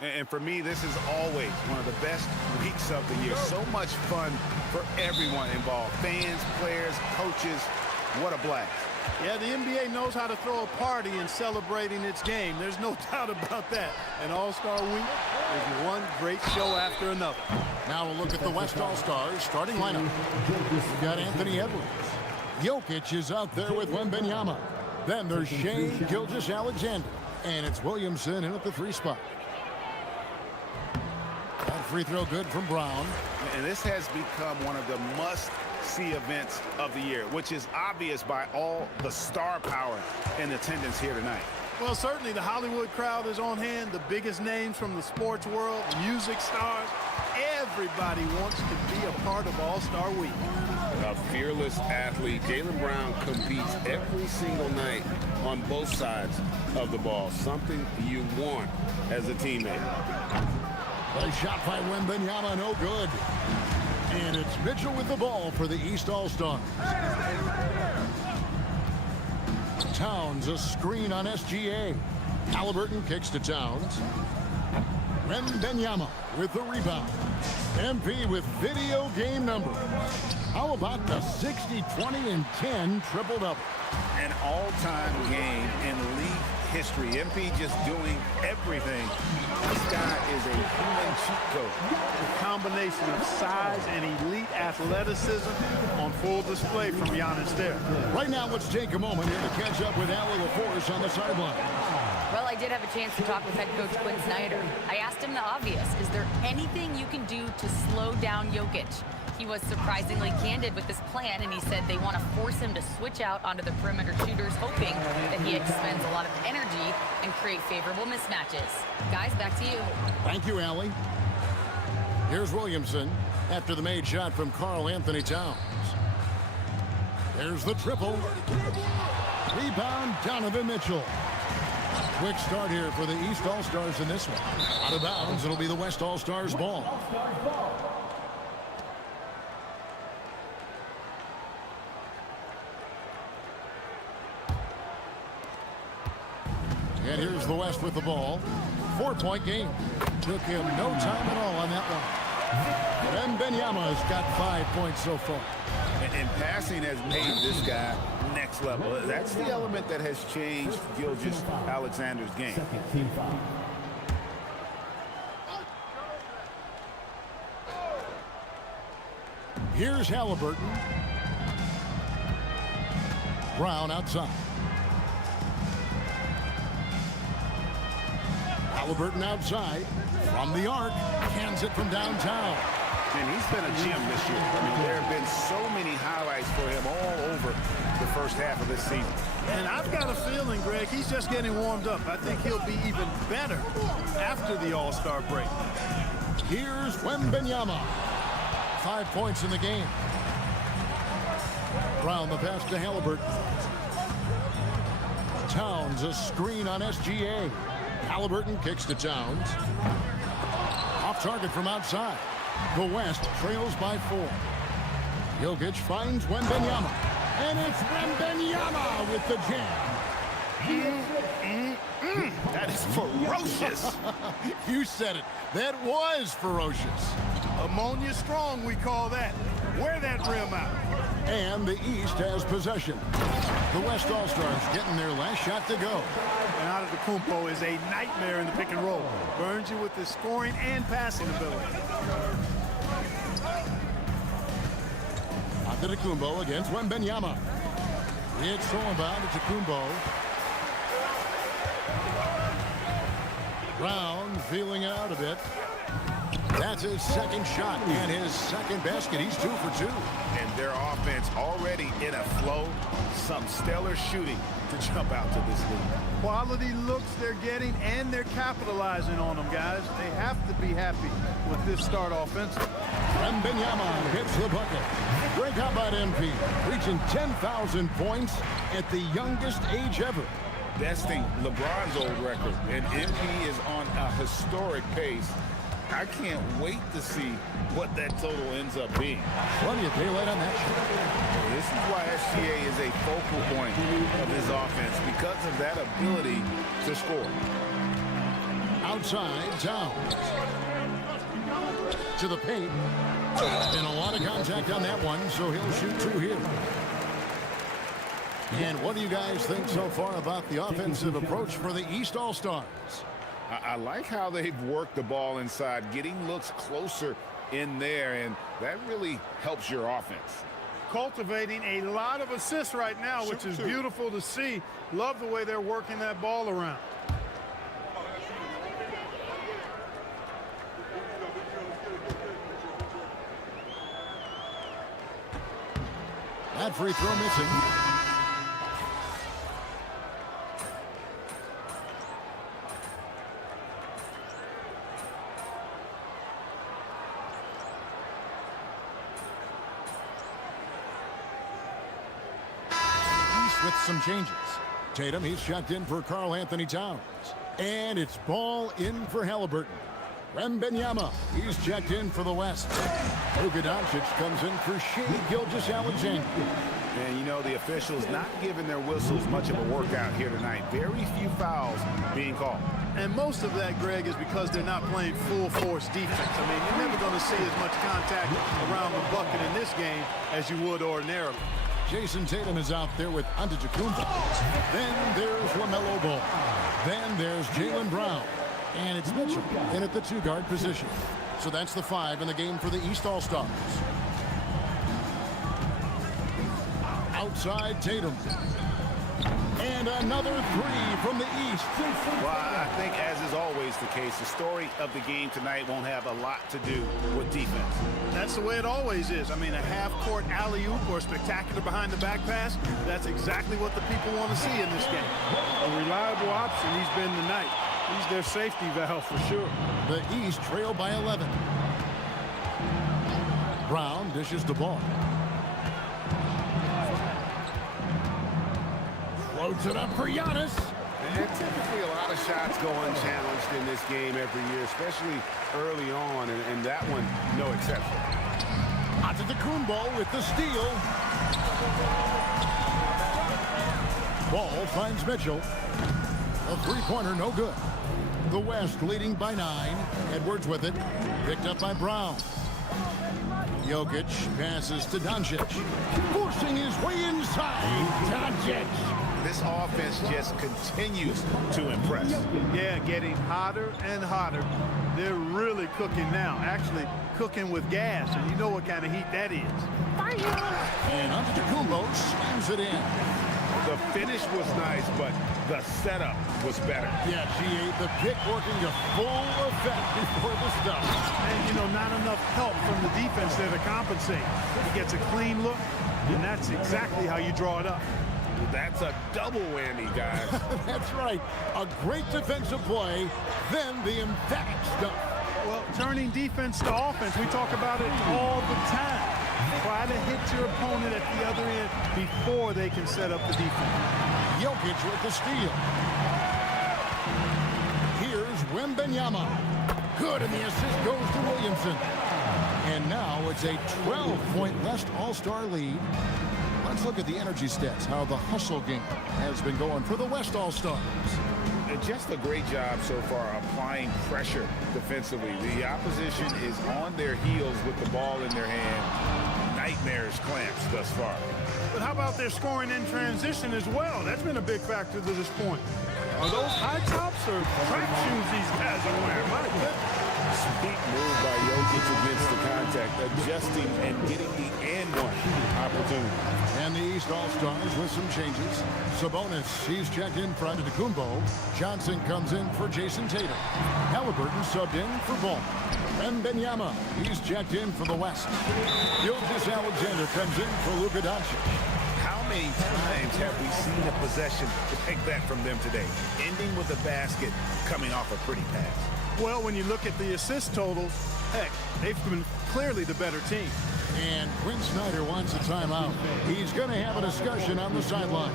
And for me, this is always one of the best weeks of the year. So much fun for everyone involved. Fans, players, coaches. What a blast. Yeah, the NBA knows how to throw a party in celebrating its game. There's no doubt about that. And All-Star Week is one great show after another. Now we'll look at the West All-Stars starting lineup. We've got Anthony Edwards. Jokic is out there with Wembanyama. Then there's Shai Gilgeous-Alexander. And it's Williamson in at the 3 spot. That free throw good from Brown. And this has become one of the must-see events of the year, which is obvious by all the star power in attendance here tonight. Well, certainly the Hollywood crowd is on hand, the biggest names from the sports world, music stars. Everybody wants to be a part of All-Star Week. A fearless athlete, Jaylen Brown competes every single night on both sides of the ball, something you want as a teammate. A shot by Wembanyama, no good. And it's Mitchell with the ball for the East All-Stars. Towns, a screen on SGA. Halliburton kicks to Towns. Wembanyama with the rebound. MP with video game numbers. How about the 60, 20, and 10 triple-double? An all-time game in league history. MP just doing everything. This guy is a human cheat code. A combination of size and elite athleticism on full display from Giannis there. Right now, let's take a moment here to catch up with Allie LaForce on the sideline. Well, I did have a chance to talk with head coach Quinn Snyder. I asked him the obvious. Is there anything you can do to slow down Jokic? He was surprisingly candid with this plan, and he said they want to force him to switch out onto the perimeter shooters, hoping that he expends a lot of energy and create favorable mismatches. Guys, back to you. Thank you, Allie. Here's Williamson after the made shot from Karl Anthony Towns. There's the triple. Rebound, Donovan Mitchell. Quick start here for the East All-Stars in this one. Out of bounds, it'll be the West All-Stars ball. And here's the West with the ball. 4-point game. Took him no time at all on that one. Wembanyama's got 5 points so far. And passing has made this guy next level. That's the element that has changed Gilgeous-Alexander's game. Here's Halliburton. Brown outside. Halliburton outside. From the arc. Cans it from downtown. And he's been a gem this year. I mean, there have been so many highlights for him all over the first half of this season. And I've got a feeling, Greg, he's just getting warmed up. I think he'll be even better after the All-Star break. Here's Wembanyama. 5 points in the game. Brown the pass to Halliburton. Towns a screen on SGA. Halliburton kicks to Towns. Off target from outside. The West trails by 4. Jokic finds Wembanyama. And it's Wembanyama with the jam. That is ferocious. You said it. That was ferocious. Ammonia strong, we call that. Wear that rim out. And the East has possession. The West All-Stars getting their last shot to go. And Antetokounmpo is a nightmare in the pick and roll. Burns you with his scoring and passing ability. Antetokounmpo against Wembanyama. It's thrown by Antetokounmpo. Brown feeling out a bit. That's his second shot and his second basket. He's 2 for 2. And their offense already in a flow. Some stellar shooting to jump out to this lead. Quality looks they're getting, and they're capitalizing on them, guys. They have to be happy with this start offensively. Wembanyama hits the bucket. Greg, how about MP? Reaching 10,000 points at the youngest age ever. Besting LeBron's old record. And MP is on a historic pace. I can't wait to see what that total ends up being. Plenty of daylight on that shot. This is why SGA is a focal point of his offense, because of that ability to score. outside, Towns. To the paint. And a lot of contact on that one, so he'll shoot 2 here. And what do you guys think so far about the offensive approach for the East All-Stars? I like how they've worked the ball inside, getting looks closer in there, and that really helps your offense. Cultivating a lot of assists right now, which is beautiful to see. Love the way they're working that ball around. That free throw missing. East with some changes. Tatum, he's checked in for Karl Anthony Towns. And it's ball in for Halliburton. Wembanyama, he's checked in for the West. Luka Doncic comes in for Shai Gilgeous-Alexander. And, you know, the officials not giving their whistles much of a workout here tonight. Very few fouls being called. And most of that, Greg, is because they're not playing full-force defense. I mean, you're never going to see as much contact around the bucket in this game as you would ordinarily. Jason Tatum is out there with Antetokounmpo. Then there's LaMelo Ball. Then there's Jaylen Brown. And it's Mitchell in at the 2-guard position. So that's the 5 in the game for the East All-Stars. Outside Tatum. And another 3 from the East. Well, I think, as is always the case, the story of the game tonight won't have a lot to do with defense. That's the way it always is. I mean, a half-court alley-oop or spectacular behind-the-back pass, that's exactly what the people want to see in this game. A reliable option he's been tonight. He's their safety valve for sure. The East trail by 11. Brown dishes the ball. Floats it up for Giannis. And typically a lot of shots go unchallenged in this game every year, especially early on, and that one no exception. Antetokounmpo with the steal. Ball finds Mitchell. A three-pointer, no good. The West leading by 9. Edwards with it. Picked up by Brown. Jokic passes to Doncic. Forcing his way inside. Doncic. This offense just continues to impress. Yeah, getting hotter and hotter. They're really cooking now. Actually, cooking with gas, and you know what kind of heat that is. And Antetokounmpo slams it in. The finish was nice, but the setup was better. Yeah, G8, the pick working to full effect before the stop. And, you know, not enough help from the defense there to compensate. He gets a clean look, and that's exactly how you draw it up. That's a double whammy, guys. That's right. A great defensive play, then the emphatic stuff. Well, turning defense to offense, we talk about it all the time. Try to hit your opponent at the other end before they can set up the defense. Jokic with the steal. Here's Wembanyama. Good, and the assist goes to Williamson. And now it's a 12-point West All-Star lead. Let's look at the energy stats, how the hustle game has been going for the West All-Stars. Just a great job so far applying pressure defensively. The opposition is on their heels with the ball in their hand. Nightmares clamps thus far. But how about their scoring in transition as well? That's been a big factor to this point. Are those high tops or track shoes these guys are wearing? My goodness. Sweet move by Jokic against the contact, adjusting and getting the and-one opportunity. And the East All-Stars with some changes. Sabonis, he's checked in for Antetokounmpo. Johnson comes in for Jason Tatum. Halliburton subbed in for Ball. Wembanyama, he's checked in for the West. Gilgeous-Alexander comes in for Luka Doncic. How many times have we seen a possession like that from them today? Ending with a basket, coming off a pretty pass. Well, when you look at the assist totals, heck, they've been clearly the better team. And Quinn Snyder wants a timeout. He's going to have a discussion on the sideline.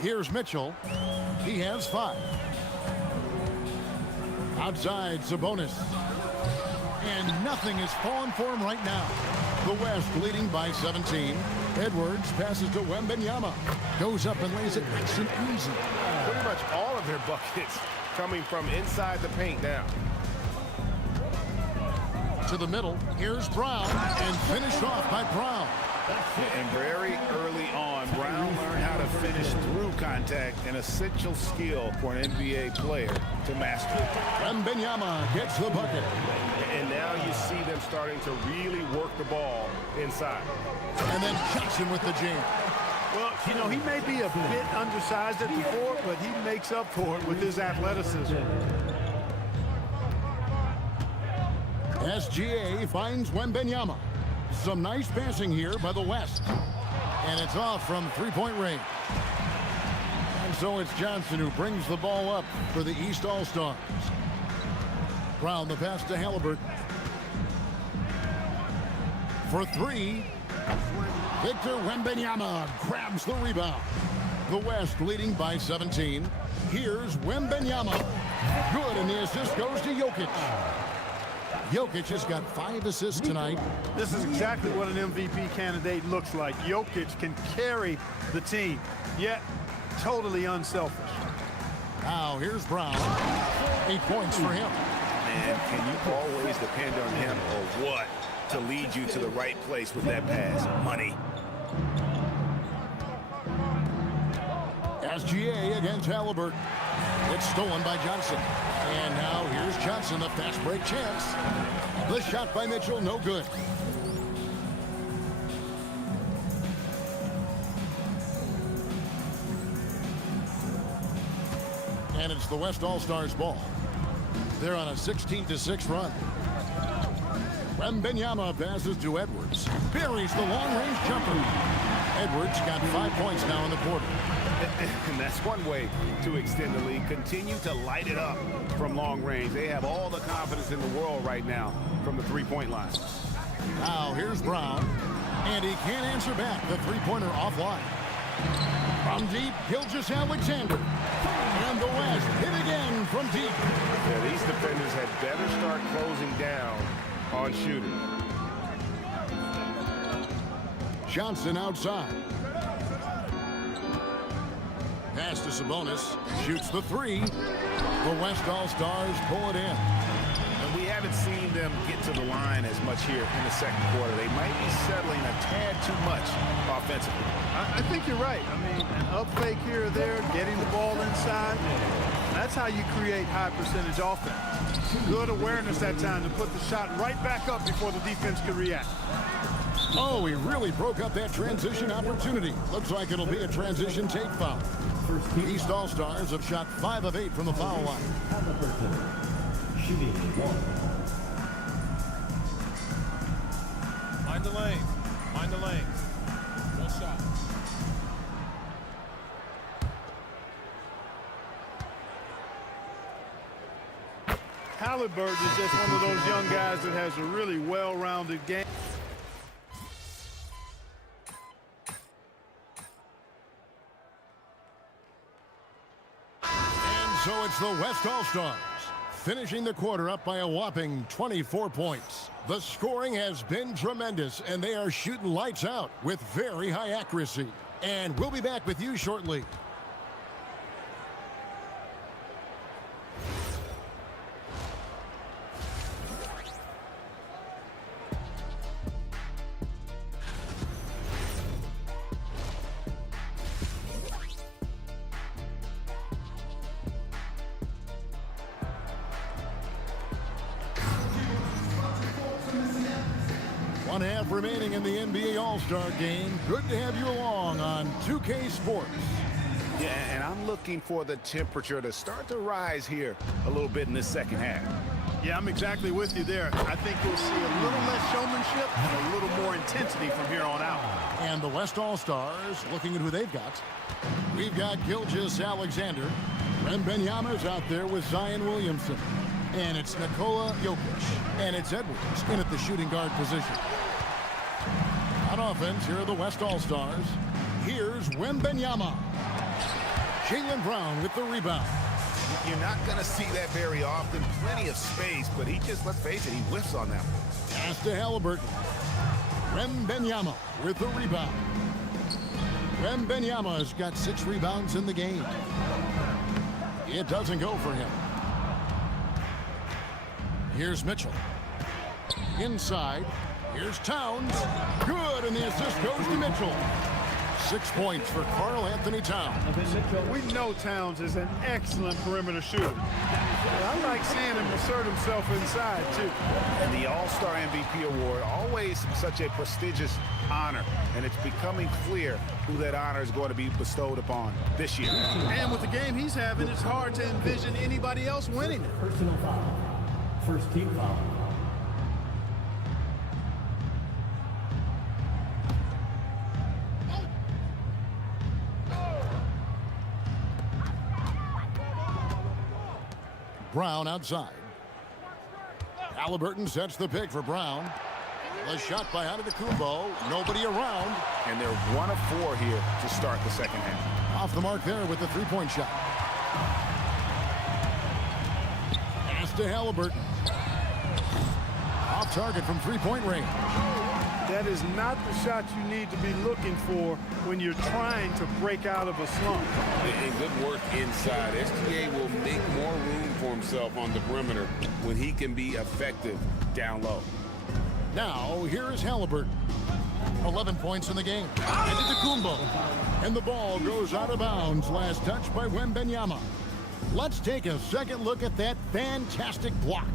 Here's Mitchell. He has 5. Outside, Sabonis. And nothing is falling for him right now. The West leading by 17. Edwards passes to Wembanyama. Goes up and lays it nice and easy. Pretty much all of their buckets coming from inside the paint now. To the middle. Here's Brown. And finished off by Brown. And very early on, Brown learned how to finish through contact, an essential skill for an NBA player to master. Wembanyama gets the bucket. And now you see them starting to really work the ball inside. And then Johnson with the jam. Well, you know, he may be a bit undersized at the floor, but he makes up for it with his athleticism. SGA finds Wembanyama. Some nice passing here by the West. And it's off from three-point range. And so it's Johnson who brings the ball up for the East All-Stars. Brown the pass to Halliburton. For 3. Victor Wembanyama grabs the rebound. The West leading by 17. Here's Wembanyama. Good, and the assist goes to Jokic. Jokic has got 5 assists tonight. This is exactly what an MVP candidate looks like. Jokic can carry the team, yet totally unselfish. Now here's Brown. 8 points for him. And can you always depend on him or what to lead you to the right place with that pass? Money. SGA against Halliburton. It's stolen by Johnson. And now here's Johnson, the fast break chance. The shot by Mitchell, no good. And it's the West All-Stars ball. They're on a 16-6 run. Wembanyama passes to Edwards. Buries the long-range jumper. Edwards got 5 points now in the quarter. And that's one way to extend the lead. Continue to light it up from long range. They have all the confidence in the world right now from the three-point line. Now here's Brown. And he can't answer back. The three-pointer offline. From deep, Gilgeous-Alexander. And the West hit again from deep. Yeah, these defenders had better start closing down on shooters. Johnson outside. Pass to Sabonis. Shoots the 3. The West All-Stars pull it in. And we haven't seen them get to the line as much here in the second quarter. They might be settling a tad too much offensively. I think you're right. I mean, an up fake here or there, getting the ball inside. That's how you create high percentage offense. Good awareness that time to put the shot right back up before the defense could react. Oh, he really broke up that transition opportunity. Looks like it'll be a transition take foul. East All-Stars have shot 5 of 8 from the foul line. Shooting 1. Mind the lane. Mind the lane. One shot. Halliburton is just one of those young guys that has a really well-rounded game. So it's the West All-Stars, finishing the quarter up by a whopping 24 points. The scoring has been tremendous, and they are shooting lights out with very high accuracy. And we'll be back with you shortly. One half remaining in the NBA All-Star game. Good to have you along on 2K Sports. Yeah, and I'm looking for the temperature to start to rise here a little bit in this second half. Yeah, I'm exactly with you there. I think you'll see a little less showmanship and a little more intensity from here on out. And the West All-Stars, looking at who they've got. We've got Gilgeous-Alexander. Wembanyama's out there with Zion Williamson. And it's Nikola Jokic. And it's Edwards in at the shooting guard position. On offense, here are the West All-Stars. Here's Wembanyama. Jaylen Brown with the rebound. You're not going to see that very often. Plenty of space, but he just, let's face it, he whiffs on that one. Pass to Halliburton. Wembanyama with the rebound. Wembanyama's got 6 rebounds in the game. It doesn't go for him. Here's Mitchell. Inside. Here's Towns. Good, and the assist goes to Mitchell. 6 points for Karl Anthony Towns. We know Towns is an excellent perimeter shooter. I like seeing him assert himself inside, too. And the All-Star MVP award, always such a prestigious honor, and it's becoming clear who that honor is going to be bestowed upon this year. And with the game he's having, it's hard to envision anybody else winning it. Personal foul. First team foul. Brown outside. Halliburton sets the pick for Brown. The shot by Antetokounmpo. Nobody around. And they're 1 of 4 here to start the second half. Off the mark there with the three-point shot. Pass to Halliburton. Off target from three-point range. That is not the shot you need to be looking for when you're trying to break out of a slump. And good work inside. SGA will make more room for himself on the perimeter when he can be effective down low. Now, here is Halliburton. 11 points in the game. Antetokounmpo. And the ball goes out of bounds. Last touch by Wembanyama. Let's take a second look at that fantastic block.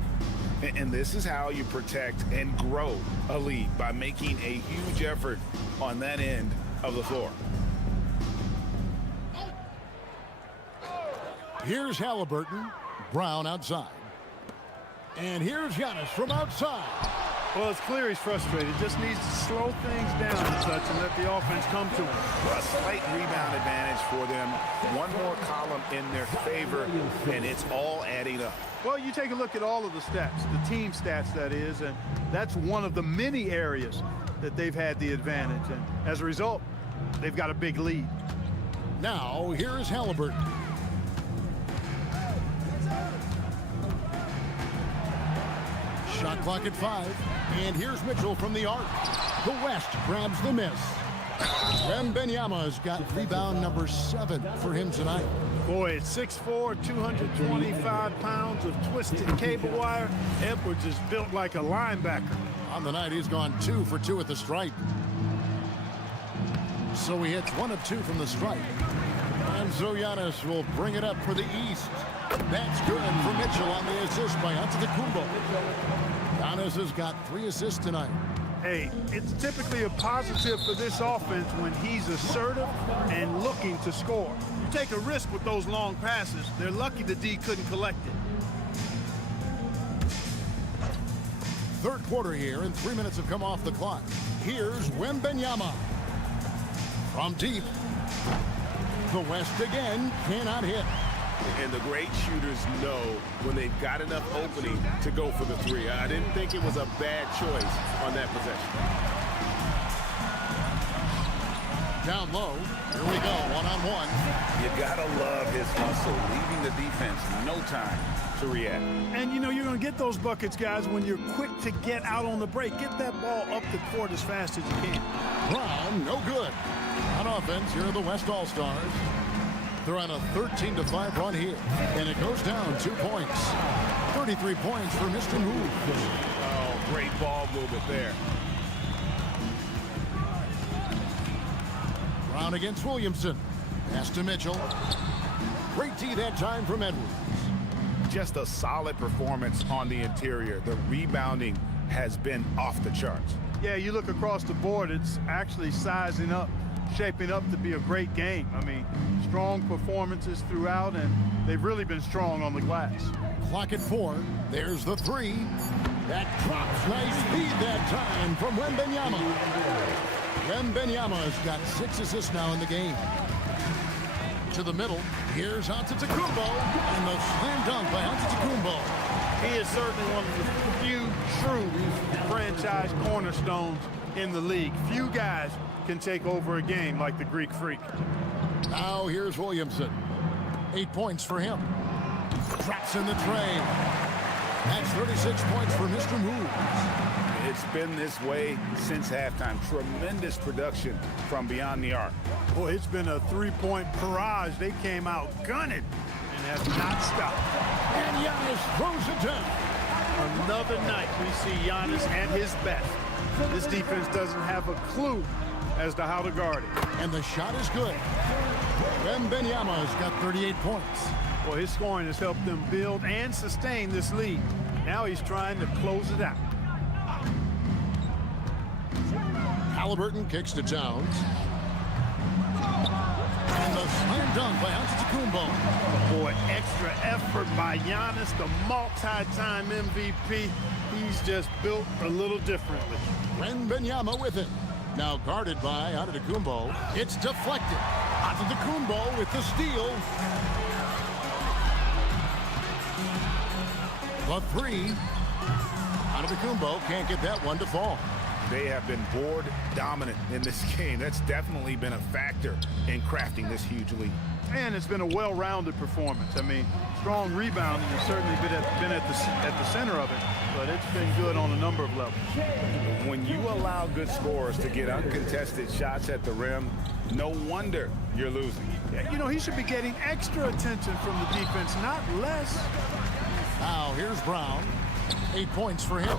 And this is how you protect and grow a lead, by making a huge effort on that end of the floor. Here's Halliburton. Brown outside. And here's Giannis from outside. Well, it's clear he's frustrated. Just needs to slow things down a touch and let the offense come to him. A slight rebound advantage for them. One more column in their favor, and it's all adding up. Well, you take a look at all of the stats, the team stats, that is, and that's one of the many areas that they've had the advantage. And as a result, they've got a big lead. Now, here's Halliburton. Shot clock at 5. And here's Mitchell from the arc. The West grabs the miss. Wembanyama's got rebound number 7 for him tonight. Boy, at 6'4", 225 pounds of twisted cable wire, Edwards is built like a linebacker. On the night, he's gone 2 for 2 at the stripe. So he hits 1 of 2 from the stripe. And so Giannis will bring it up for the East. That's good for Mitchell on the assist by Antetokounmpo. Giannis has got 3 assists tonight. Hey, it's typically a positive for this offense when he's assertive and looking to score. You take a risk with those long passes. They're lucky the D couldn't collect it. Third quarter here, and 3 minutes have come off the clock. Here's Wembanyama. From deep. The West again cannot hit. And the great shooters know when they've got enough opening to go for the 3. I didn't think it was a bad choice on that possession. Down low. Here we go, one-on-one. You gotta love his hustle, leaving the defense no time to react. And you know you're going to get those buckets, guys, when you're quick to get out on the break. Get that ball up the court as fast as you can. Brown, no good. On offense, here are the West All-Stars. They're on a 13-5 run here, and it goes down 2 points. 33 points for Mr. Move. Oh, great ball movement there. Brown against Williamson. Pass to Mitchell. Great D that time from Edwards. Just a solid performance on the interior. The rebounding has been off the charts. Yeah, you look across the board, it's actually sizing up, shaping up to be a great game. I mean, strong performances throughout, and they've really been strong on the glass. Clock at 4. There's the 3. That drops. Nice feed that time from Wembanyama. Wembanyama's got 6 assists now in the game. To the middle. Here's Antetokounmpo, and the slam dunk by Antetokounmpo. He is certainly one of the few true franchise cornerstones in the league. Few guys can take over a game like the Greek Freak. Now here's Williamson. 8 points for him. Drops in the tray. That's 36 points for Mr. Moves. It's been this way since halftime. Tremendous production from beyond the arc. Boy, it's been a three-point barrage. They came out gunning and have not stopped. And Giannis throws it down. Another night we see Giannis at his best. This defense doesn't have a clue as to how to guard it. And the shot is good. Wembanyama's got 38 points. Well, his scoring has helped them build and sustain this lead. Now he's trying to close it out. Halliburton kicks to Towns. And the slam dunk by Antetokounmpo. Boy, extra effort by Giannis, the multi-time MVP. He's just built a little differently. Wembanyama with it. Now guarded by Antetokounmpo. It's deflected. Antetokounmpo with the steal. The three. Antetokounmpo can't get that one to fall. They have been board dominant in this game. That's definitely been a factor in crafting this huge lead. And it's been a well-rounded performance. I mean, strong rebounding has certainly been at the center of it, but it's been good on a number of levels. When you allow good scorers to get uncontested shots at the rim, no wonder you're losing. Yeah, you know, he should be getting extra attention from the defense, not less. Now here's Brown. 8 points for him.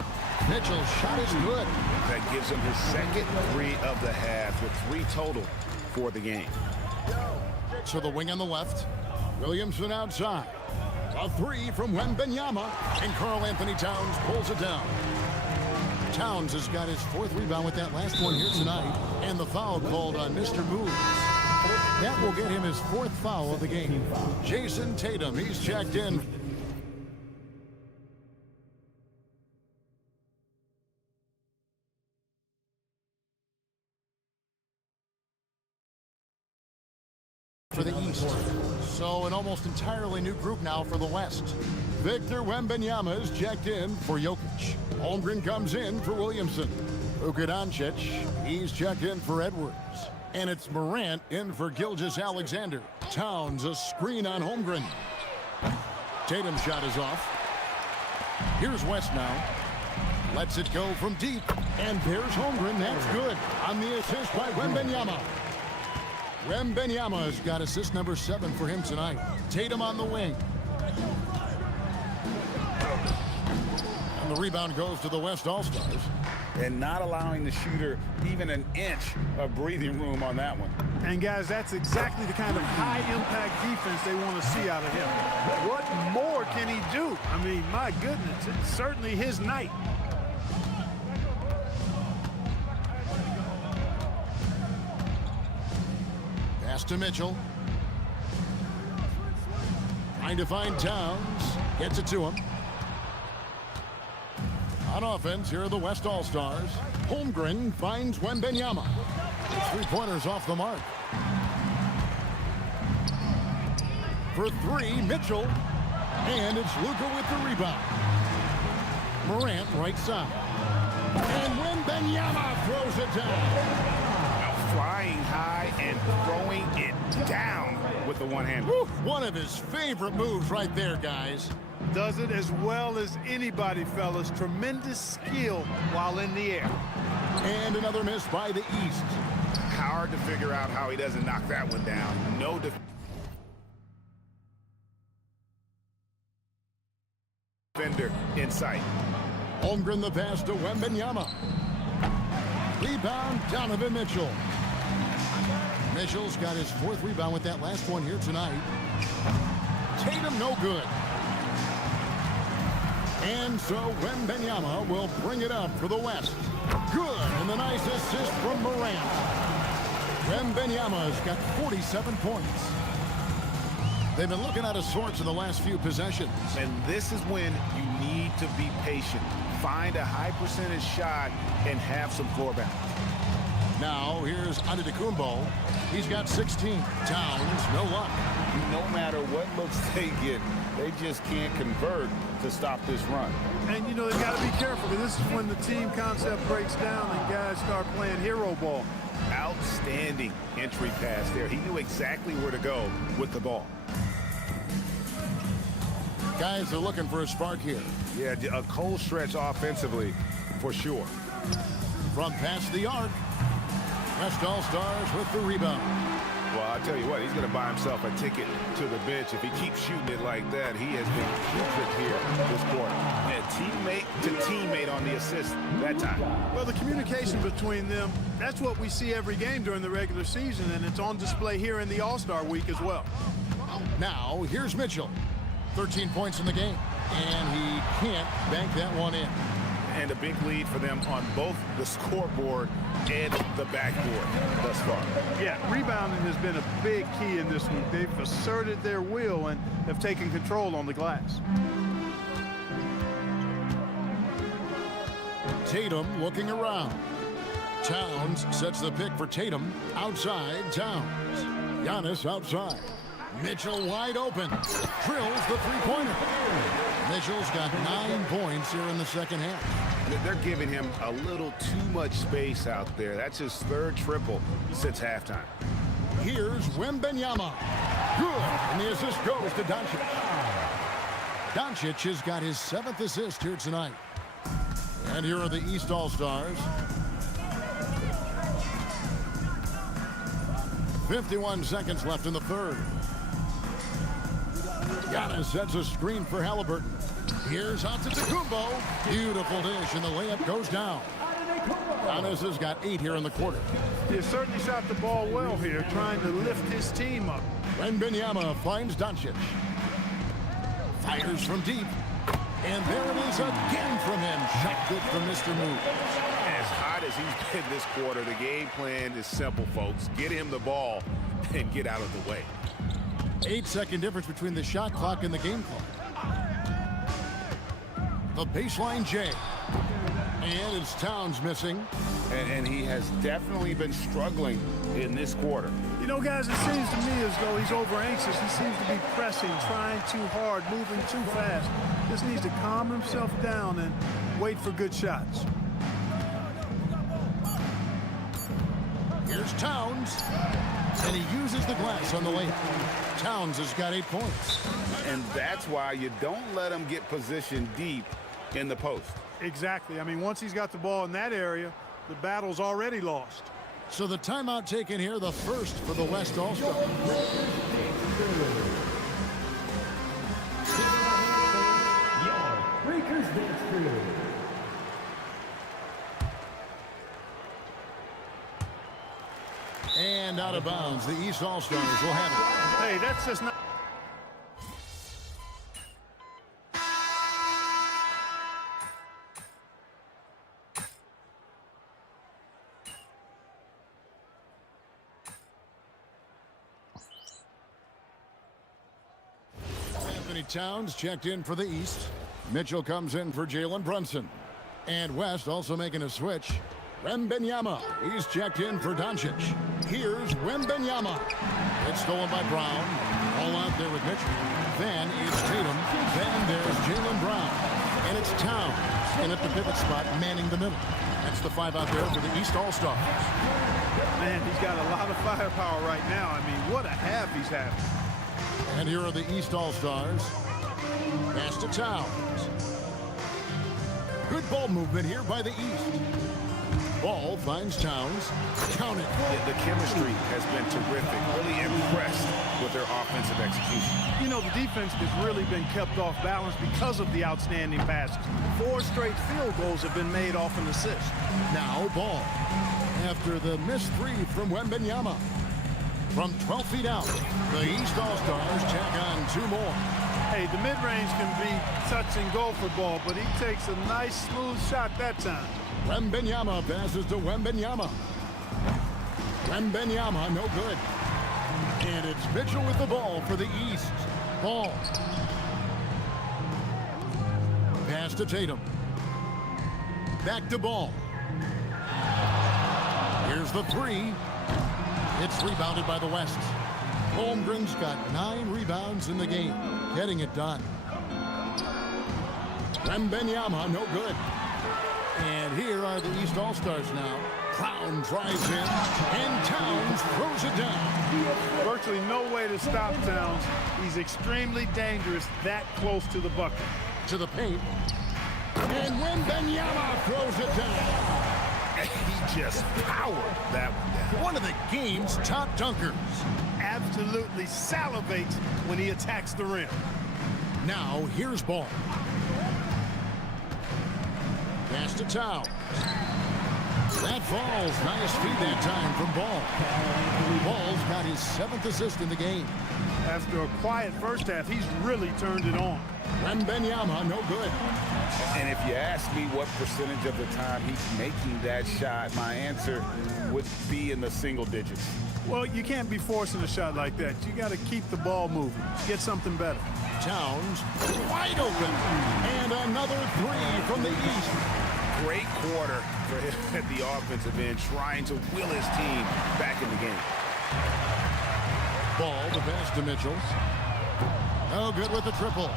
Mitchell's shot is good. That gives him his second three of the half with 3 total for the game. So the wing on the left. Williamson outside. A 3 from Wembanyama. And Karl-Anthony Towns pulls it down. Towns has got his 4th rebound with that last one here tonight. And the foul called on Mr. Moves. That will get him his 4th foul of the game. Jason Tatum, he's checked in. For the East. So an almost entirely new group now for the West. Victor Wembanyama is checked in for Jokic. Holmgren comes in for Williamson. Luka Doncic, he's checked in for Edwards. And it's Morant in for Gilgeous-Alexander. Towns a screen on Holmgren. Tatum's shot is off. Here's West now. Lets it go from deep. And there's Holmgren. That's good. On the assist by Wembanyama. Wembanyama's got assist number 7 for him tonight. Tatum on the wing. And the rebound goes to the West All-Stars. And not allowing the shooter even an inch of breathing room on that one. And guys, that's exactly the kind of high-impact defense they want to see out of him. What more can he do? I mean, my goodness, it's certainly his night. Pass to Mitchell. Trying to find Towns. Gets it to him. On offense, here are the West All-Stars. Holmgren finds Wembanyama. 3-pointers off the mark. For 3, Mitchell. And it's Luka with the rebound. Morant right side. And Wembanyama throws it down. Flying high and throwing it down with the one-hand. One of his favorite moves right there, guys. Does it as well as anybody, fellas. Tremendous skill while in the air. And another miss by the East. Hard to figure out how he doesn't knock that one down. No defender in sight. Holmgren the pass to Wembanyama. Rebound, Donovan Mitchell. Mitchell's got his 4th rebound with that last one here tonight. Tatum no good. And so Wembanyama will bring it up for the West. Good, and the nice assist from Morant. Wembanyama's got 47 points. They've been looking out of sorts in the last few possessions. And this is when you need to be patient. Find a high percentage shot and have some floor balance. Now here's Antetokounmpo. He's got 16. Towns, no luck. No matter what looks they get, they just can't convert to stop this run. And, you know, they've got to be careful, because this is when the team concept breaks down and guys start playing hero ball. Outstanding entry pass there. He knew exactly where to go with the ball. Guys are looking for a spark here. Yeah, a cold stretch offensively for sure. From past the arc, West All-Stars with the rebound. Well, I'll tell you what, he's going to buy himself a ticket to the bench. If he keeps shooting it like that, he has been putrid here this quarter. And teammate to teammate on the assist that time. Well, the communication between them, that's what we see every game during the regular season, and it's on display here in the All-Star week as well. Now, here's Mitchell. 13 points in the game, and he can't bank that one in. And a big lead for them on both the scoreboard and the backboard thus far. Yeah, rebounding has been a big key in this one. They've asserted their will and have taken control on the glass. Tatum looking around. Towns sets the pick for Tatum. Outside, Towns. Giannis outside. Mitchell wide open. Drills the three-pointer. Mitchell's got 9 points here in the second half. They're giving him a little too much space out there. That's his third triple since halftime. Here's Wembanyama. Good. And the assist goes to Doncic. Doncic has got his 7th assist here tonight. And here are the East All-Stars. 51 seconds left in the third. Giannis sets a screen for Halliburton. Here's Antetokounmpo. Beautiful dish, and the layup goes down. Giannis has got 8 here in the quarter. He has certainly shot the ball well here, trying to lift his team up. Wembanyama finds Doncic. Fires from deep. And there it is again from him. Shot good from Mr. Moon. As hot as he's been this quarter, the game plan is simple, folks. Get him the ball and get out of the way. 8-second difference between the shot clock and the game clock. The baseline J. And it's Towns missing. And he has definitely been struggling in this quarter. You know, guys, it seems to me as though he's over anxious. He seems to be pressing, trying too hard, moving too fast. Just needs to calm himself down and wait for good shots. Here's Towns. And he uses the glass on the layup. Towns has got 8 points. And that's why you don't let him get positioned deep in the post. Exactly. I mean, once he's got the ball in that area, the battle's already lost. So the timeout taken here, the first for the West All-Star. Breakers dance crew. And out of bounds, the East All-Stars will have it. Hey, that's just not... Anthony Towns checked in for the East. Mitchell comes in for Jalen Brunson. And West also making a switch. Wembanyama, he's checked in for Doncic. Here's Wembanyama. It's stolen by Brown. All out there with Mitchell. Then it's Tatum. Then there's Jaylen Brown. And it's Towns. And at the pivot spot, manning the middle. That's the 5 out there for the East All-Stars. Man, he's got a lot of firepower right now. I mean, what a half he's having. And here are the East All-Stars. Pass to Towns. Good ball movement here by the East. Ball finds Towns. Count it. The chemistry has been terrific. Really impressed with their offensive execution. You know, the defense has really been kept off balance because of the outstanding passes. 4 straight field goals have been made off an assist. Now Ball. After the missed 3 from Wembanyama. From 12 feet out, the East All-Stars tack on 2 more. Hey, the mid-range can be touch and go for Ball, but he takes a nice, smooth shot that time. Wembanyama passes to Wembanyama. Wembanyama, no good. And it's Mitchell with the ball for the East. Ball. Pass to Tatum. Back to Ball. Here's the 3. It's rebounded by the West. Holmgren's got 9 rebounds in the game, getting it done. Wembanyama, no good. And here are the East All-Stars now. Brown drives in, and Towns throws it down. Virtually no way to stop Towns. He's extremely dangerous that close to the bucket. To the paint. And Wembanyama throws it down. He just powered that one down. One of the game's top dunkers. Absolutely salivates when he attacks the rim. Now here's Ball. Pass to Towns. That falls. Nice feed that time from Ball. Ball's got his 7th assist in the game. After a quiet first half, he's really turned it on. Wembanyama, no good. And if you ask me what percentage of the time he's making that shot, my answer would be in the single digits. Well, you can't be forcing a shot like that. You got to keep the ball moving. Get something better. Towns wide open. And another 3 from the east. Great quarter for him at the offensive end, trying to will his team back in the game. Ball, the pass to Mitchell. No good with the triple.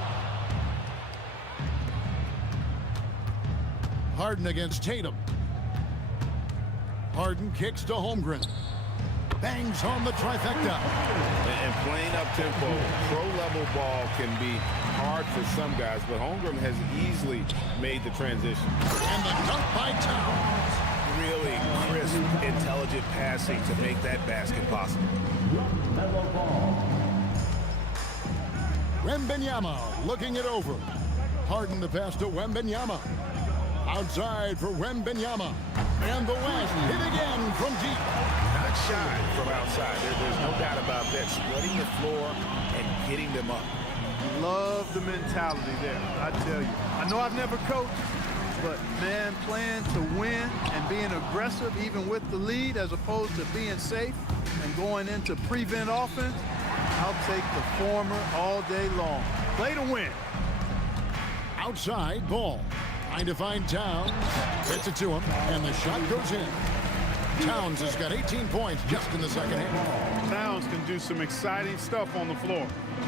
Harden against Tatum. Harden kicks to Holmgren. Bangs home the trifecta. And playing up tempo, pro-level ball can be hard for some guys, but Holmgren has easily made the transition. And the dunk by Towns. Really crisp, intelligent passing to make that basket possible. Wembanyama looking it over. Harden the pass to Wembanyama. Outside for Wembanyama. And the West hit again from deep. Not shy from outside. There's no doubt about that. Spreading the floor and getting them up. Love the mentality there, I tell you. I know I've never coached, but, man, playing to win and being aggressive even with the lead as opposed to being safe and going into prevent offense, I'll take the former all day long. Play to win. Outside, Ball. Trying to find Towns. Gets it to him, and the shot goes in. Towns has got 18 points just in the second half. Towns can do some exciting stuff on the floor.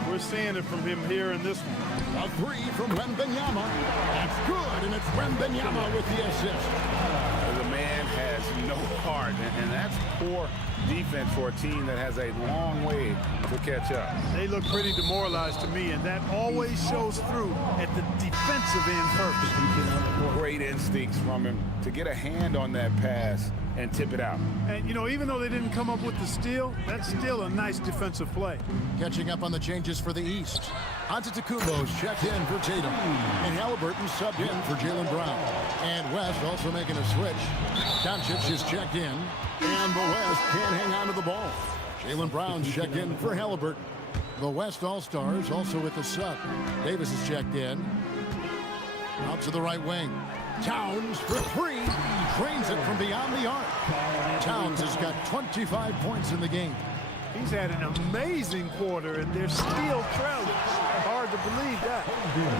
We're seeing it from him here in this one. A 3 from Wembanyama. That's good, and it's Wembanyama with the assist. The man has no heart, and that's poor defense for a team that has a long way to catch up. They look pretty demoralized to me, and that always shows through at the defensive end first. Great instincts from him to get a hand on that pass and tip it out. And, you know, even though they didn't come up with the steal, that's still a nice defensive play. Catching up on the changes for the East. Antetokounmpo's checked in for Tatum. And Halliburton subbed in for Jaylen Brown. And West also making a switch. Doncic is checked in. And the West can't hang on to the ball. Jaylen Brown's checked in for Halliburton. The West All-Stars also with the sub. Davis is checked in. Out to the right wing. Towns for 3. Drains it from beyond the arc. Towns has got 25 points in the game. He's had an amazing quarter, and they're still trailing. Hard to believe that.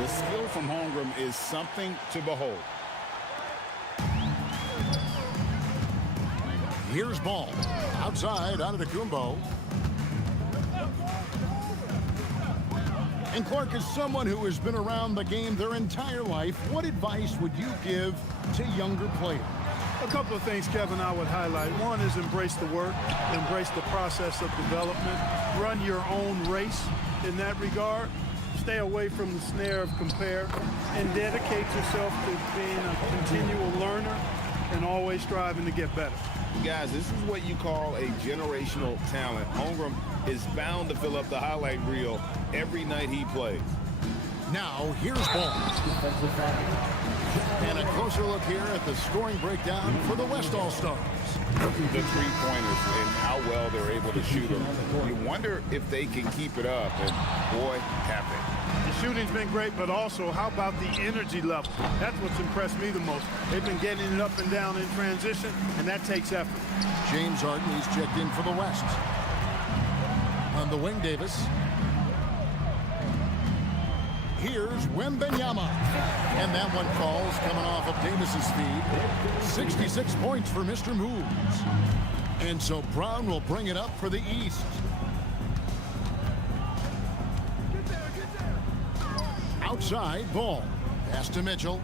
The skill from Holmgren is something to behold. Here's Ball. Outside, Antetokounmpo. And Clark, is someone who has been around the game their entire life, what advice would you give to younger players? A couple of things, Kevin, I would highlight. One is embrace the work, embrace the process of development, run your own race in that regard, stay away from the snare of compare, and dedicate yourself to being a continual learner and always striving to get better. Guys, this is what you call a generational talent. Holmgren is bound to fill up the highlight reel every night he plays. Now, here's Ball. And a closer look here at the scoring breakdown for the West All-Stars. The three-pointers and how well they're able to shoot them. You wonder if they can keep it up, and boy, have they. The shooting's been great, but also how about the energy level? That's what's impressed me the most. They've been getting it up and down in transition, and that takes effort. James Harden, he's checked in for the West. On the wing, Davis. Here's Wembanyama. And that one falls coming off of Davis's feed. 66 points for Mr. Moves. And so Brown will bring it up for the East. Outside, Ball. Pass to Mitchell.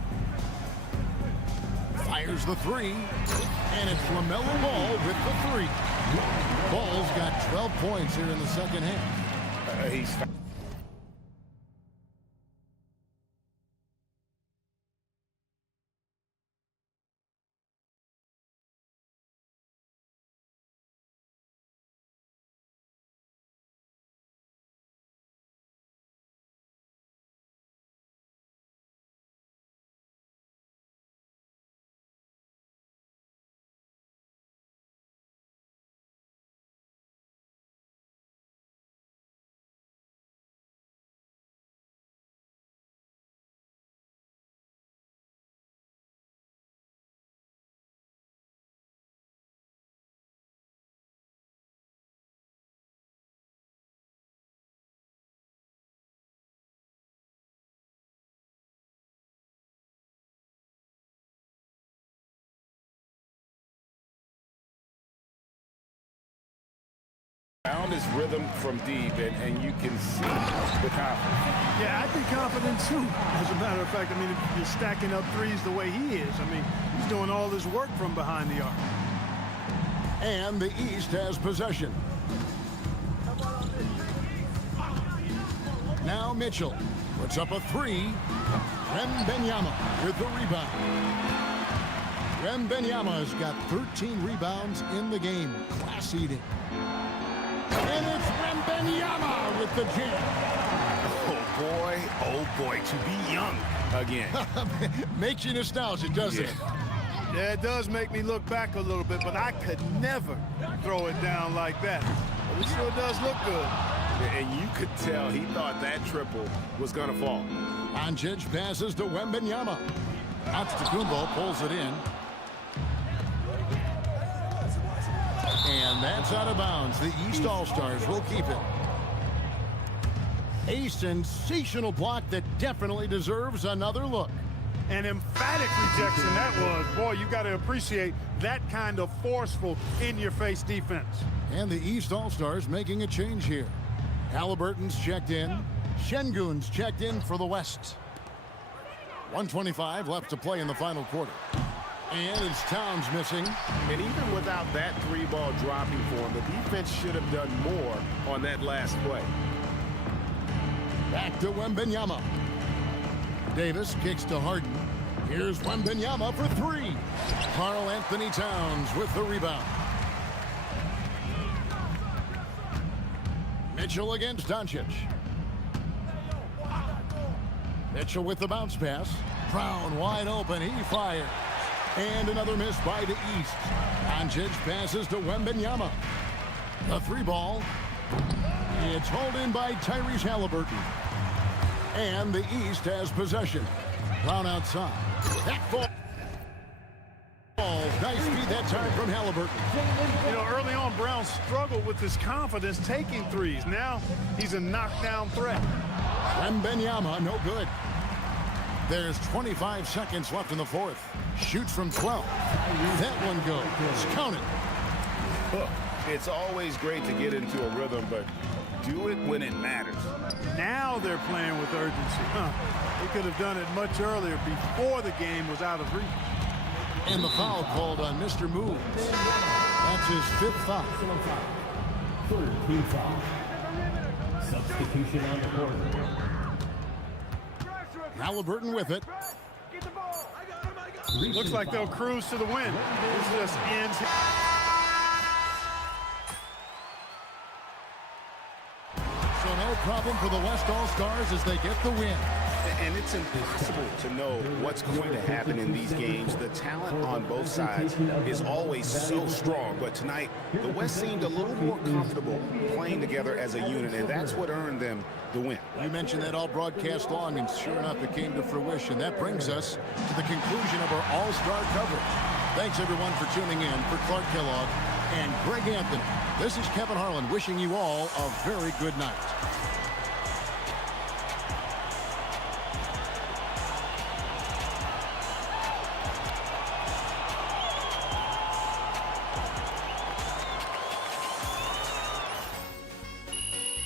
Fires the three. And it's LaMelo Ball with the three. Ball's got 12 points here in the second half. He's found his rhythm from deep, and you can see the confidence. Yeah, I'd be confident too. As a matter of fact, I mean, if you're stacking up threes the way he is, I mean, he's doing all this work from behind the arc. And the East has possession. Now Mitchell puts up a three. Wembanyama with the rebound. Wembanyama's got 13 rebounds in the game. Class eating. And it's Wembanyama with the jam. Oh boy, to be young again. Makes you nostalgic, doesn't it? Yeah, it does make me look back a little bit, but I could never throw it down like that. But it sure does look good. And you could tell he thought that triple was going to fall. Doncic passes to Wembanyama. Antetokounmpo pulls it in. And that's out of bounds. The East All-Stars will keep it. A sensational block that definitely deserves another look. An emphatic rejection that was. Boy, you got to appreciate that kind of forceful, in-your-face defense. And the East All-Stars making a change here. Halliburton's checked in. Şengün's checked in for the West. 1:25 left to play in the final quarter. And it's Towns missing. And even without that three ball dropping for him, the defense should have done more on that last play. Back to Wembanyama. Davis kicks to Harden. Here's Wembanyama for three. Karl Anthony Towns with the rebound. Mitchell against Doncic. Mitchell with the bounce pass. Brown wide open. He fires. And another miss by the East. Doncic passes to Wembanyama. The three ball. It's hauled in by Tyrese Halliburton. And the East has possession. Brown outside. That ball. Nice feed that time from Halliburton. You know, early on, Brown struggled with his confidence taking threes. Now he's a knockdown threat. Wembanyama, no good. There's 25 seconds left in the fourth. Shoots from 12. That one goes. Count it. Look, it's always great to get into a rhythm, but do it when it matters. Now they're playing with urgency. They could have done it much earlier before the game was out of reach. And the foul called on Mr. Moves. That's his fifth foul. Third team foul. Substitution on the court. Halliburton with it. Looks like they'll cruise to the win. This just ends. So no problem for the West All-Stars as they get the win. And it's impossible to know what's going to happen in these games. The talent on both sides is always so strong. But tonight, the West seemed a little more comfortable playing together as a unit, and that's what earned them the win. You mentioned that all broadcast long, and sure enough, it came to fruition. That brings us to the conclusion of our All-Star coverage. Thanks, everyone, for tuning in. For Clark Kellogg and Greg Anthony, this is Kevin Harlan wishing you all a very good night.